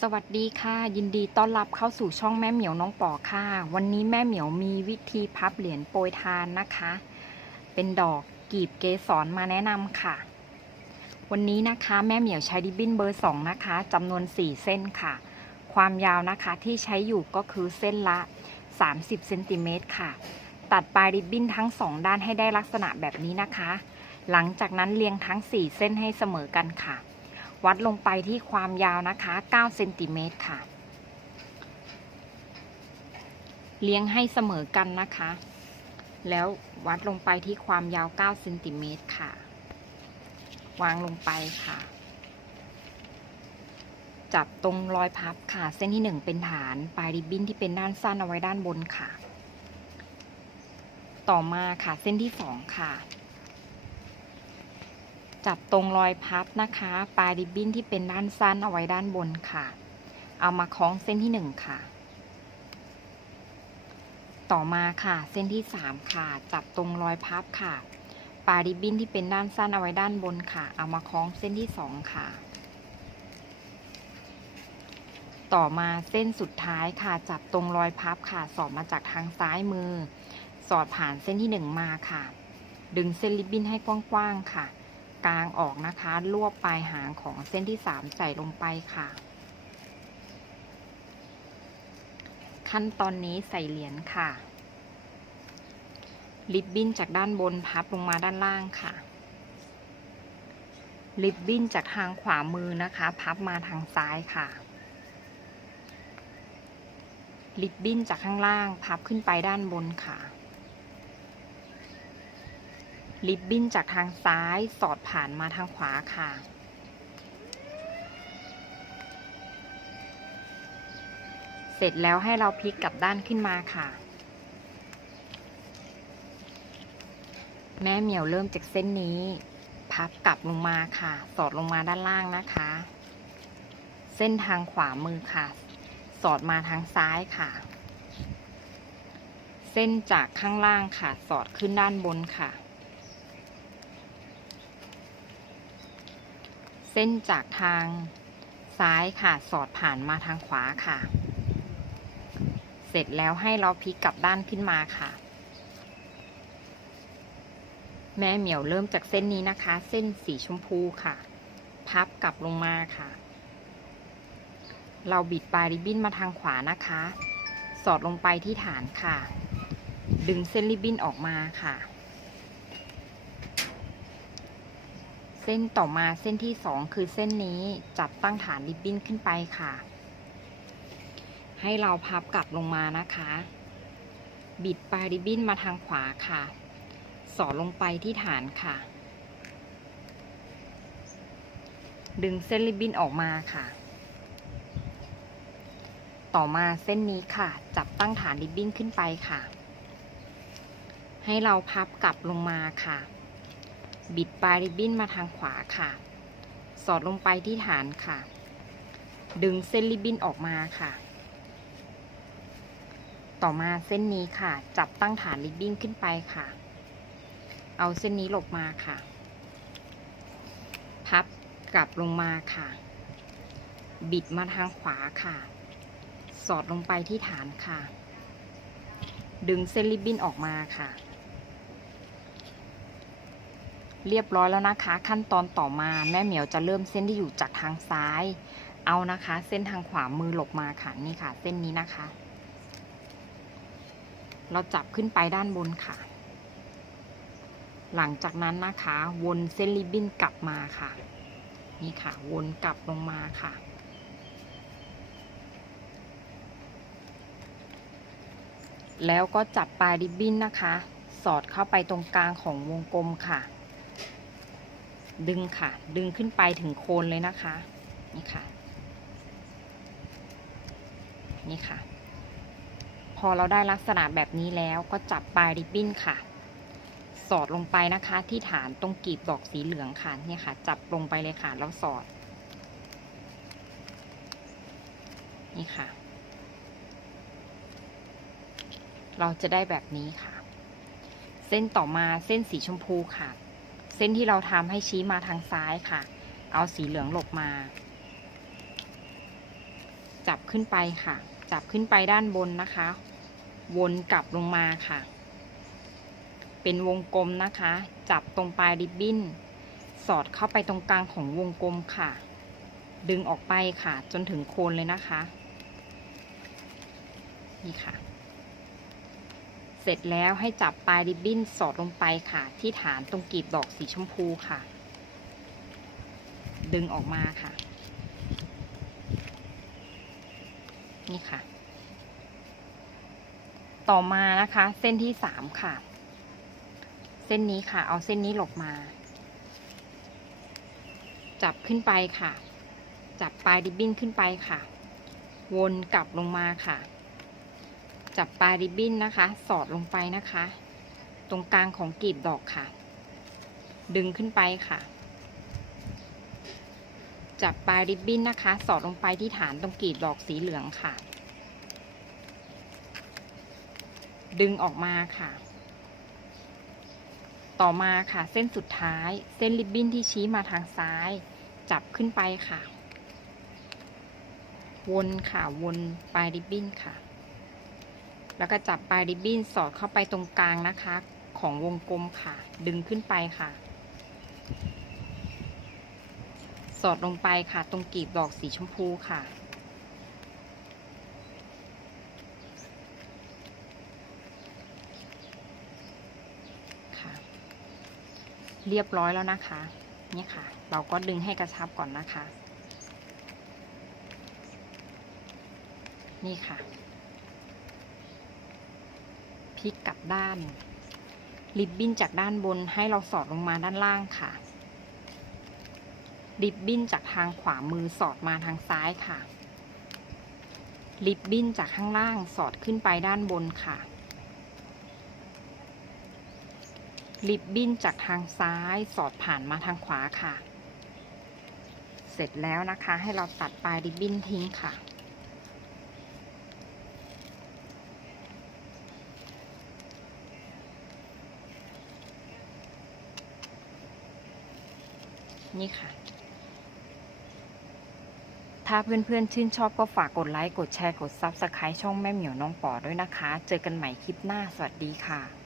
สวัสดีค่ะ ยินดีต้อนรับเข้าสู่ช่องแม่เหมียวน้องปอค่ะ วันนี้แม่เหมียวมีวิธีพับเหรียญโปรยทานนะคะ เป็นดอกกีบเกสรมาแนะนำค่ะ วันนี้นะคะแม่เหมียวใช้ริบบิ้นเบอร์สองนะคะจำนวน4เส้นค่ะ ความยาวนะคะที่ใช้อยู่ก็คือเส้นละ 30เซนติเมตรค่ะ ตัดปลายริบบิ้นทั้ง2ด้านให้ได้ลักษณะแบบนี้นะคะ หลังจากนั้นเรียงทั้ง4เส้นให้เสมอกันค่ะ วัดลงไปที่ความยาวนะคะ9เซนติเมตรค่ะ เลี้ยงให้เสมอกันนะคะ แล้ววัดลงไปที่ความยาว9เซนติเมตรค่ะ วางลงไปค่ะ จับตรงรอยพับค่ะ เส้นที่ 1 เป็นฐาน ปลายริบบิ้นที่เป็นด้านสั้นเอาไว้ด้านบนค่ะ ต่อมาค่ะเส้นที่ 2 ค่ะ จับตรงรอยพับนะคะ ปลายริบบิ้นที่เป็นด้านสั้นเอาไว้ด้านบนค่ะ เอามาคล้องเส้นที่หนึ่งค่ะ ต่อมาค่ะ เส้นที่สามค่ะ จับตรงรอยพับค่ะ ปลายริบบิ้นที่เป็นด้านสั้นเอาไว้ด้านบนค่ะ เอามาคล้องเส้นที่สองค่ะ ต่อมาเส้นสุดท้ายค่ะ จับตรงรอยพับค่ะ สอดมาจากทางซ้ายมือ สอดผ่านเส้นที่หนึ่งมาค่ะ ดึงเส้นริบบิ้นให้กว้างๆค่ะ กลางออกนะคะ รวบปลายหางของเส้นที่ 3 ใส่ลงไปค่ะ ขั้นตอนนี้ใส่เหรียญค่ะ ริบบิ้นจากด้านบนพับลงมาด้านล่างค่ะ ริบบิ้นจากทางขวามือนะคะ พับมาทางซ้ายค่ะ ริบบิ้นจากข้างล่างพับขึ้นไปด้านบนค่ะ ริบบิ้นจากทางซ้ายสอดผ่านมาทางขวาค่ะ เสร็จแล้วให้เราพลิกกลับด้านขึ้นมาค่ะ แม่เหมียวเริ่มจากเส้นนี้ พับกลับลงมาค่ะ สอดลงมาด้านล่างนะคะ เส้นทางขวามือค่ะ สอดมาทางซ้ายค่ะเส้นจากข้างล่างค่ะ สอดขึ้นด้านบนค่ะ เส้นจากทางซ้ายค่ะ สอดผ่านมาทางขวาค่ะ เสร็จแล้วให้เราพลิกกลับด้านขึ้นมาค่ะ แม่เหมียวเริ่มจากเส้นนี้นะคะ เส้นสีชมพูค่ะ พับกลับลงมาค่ะ เราบิดปลายริบบิ้นมาทางขวานะคะ สอดลงไปที่ฐานค่ะ ดึงเส้นริบบิ้นออกมาค่ะ เส้นต่อมาเส้นที่สองคือเส้นนี้จับตั้งฐานริบบิ้นขึ้นไปค่ะ ให้เราพับกลับลงมานะคะ บิดปลายริบบิ้นมาทางขวาค่ะ สอดลงไปที่ฐานค่ะ ดึงเส้นริบบิ้นออกมาค่ะ ต่อมาเส้นนี้ค่ะ จับตั้งฐานริบบิ้นขึ้นไปค่ะ ให้เราพับกลับลงมาค่ะ บิดปลายริบบิ้นมาทางขวาค่ะ สอดลงไปที่ฐานค่ะ ดึงเส้นริบบิ้นออกมาค่ะ ต่อมาเส้นนี้ค่ะ จับตั้งฐานริบบิ้นขึ้นไปค่ะ เอาเส้นนี้หลบมาค่ะ พับกลับลงมาค่ะ บิดมาทางขวาค่ะ สอดลงไปที่ฐานค่ะ ดึงเส้นริบบิ้นออกมาค่ะ เรียบร้อยแล้วนะคะ ขั้นตอนต่อมาแม่เหมียวจะเริ่มเส้นที่อยู่จากทางซ้าย เอานะคะ เส้นทางขวามือหลบมาค่ะนี่ค่ะ เส้นนี้นะคะ เราจับขึ้นไปด้านบนค่ะ หลังจากนั้นนะคะ วนเส้นริบบิ้นกลับมาค่ะ นี่ค่ะ วนกลับลงมาค่ะแล้วก็จับปลายริบบิ้นนะคะ สอดเข้าไปตรงกลางของวงกลมค่ะ ดึงค่ะ ดึงขึ้นไปถึงโคนเลยนะคะ นี่ค่ะ นี่ค่ะ พอเราได้ลักษณะแบบนี้แล้วก็จับปลายริบบิ้นค่ะ สอดลงไปนะคะ ที่ฐานตรงกีบดอกสีเหลืองค่ะเนี่ยค่ะ จับลงไปเลยค่ะแล้วสอด นี่ค่ะ เราจะได้แบบนี้ค่ะ เส้นต่อมาเส้นสีชมพูค่ะ เส้นที่เราทำให้ชี้มาทางซ้ายค่ะ เอาสีเหลืองหลบมา จับขึ้นไปค่ะ จับขึ้นไปด้านบนนะคะ วนกลับลงมาค่ะ เป็นวงกลมนะคะ จับตรงปลายริบบิ้น สอดเข้าไปตรงกลางของวงกลมค่ะ ดึงออกไปค่ะ จนถึงโคนเลยนะคะ นี่ค่ะ เสร็จแล้วให้จับปลายริบบิ้นสอดลงไปค่ะ ที่ฐานตรงกลีบดอกสีชมพูค่ะ ดึงออกมาค่ะ นี่ค่ะ ต่อมานะคะ เส้นที่สามค่ะ เส้นนี้ค่ะ เอาเส้นนี้หลบมา จับขึ้นไปค่ะ จับปลายริบบิ้นขึ้นไปค่ะ วนกลับลงมาค่ะ จับปลายริบบิ้นนะคะ สอดลงไปนะคะ ตรงกลางของกลีบดอกค่ะ ดึงขึ้นไปค่ะ จับปลายริบบิ้นนะคะ สอดลงไปที่ฐานตรงกลีบดอกสีเหลืองค่ะ ดึงออกมาค่ะ ต่อมาค่ะ เส้นสุดท้าย เส้นริบบิ้นที่ชี้มาทางซ้าย จับขึ้นไปค่ะ วนค่ะ วนปลายริบบิ้นค่ะ แล้วก็จับปลายริบบิ้นสอดเข้าไปตรงกลางนะคะ ของวงกลมค่ะ ดึงขึ้นไปค่ะ สอดลงไปค่ะ ตรงกลีบดอกสีชมพูค่ะ ค่ะ เรียบร้อยแล้วนะคะเนี่ยค่ะ เราก็ดึงให้กระชับก่อนนะคะ นี่ค่ะ ลิกกลับด้าน ริบบิ้นจากด้านบนให้เราสอดลงมาด้านล่างค่ะ ริบบิ้นจากทางขวามือสอดมาทางซ้ายค่ะ ริบบิ้นจากข้างล่างสอดขึ้นไปด้านบนค่ะ ริบบิ้นจากทางซ้ายสอดผ่านมาทางขวาค่ะ เสร็จแล้วนะคะให้เราตัดปลายริบบิ้นทิ้งค่ะ นี่ค่ะ ถ้าเพื่อนๆ ชื่นชอบก็ฝากกดไลค์ กดแชร์ กด Subscribe ช่องแม่เหมียวน้องปอด้วยนะคะ เจอกันใหม่คลิปหน้า สวัสดีค่ะ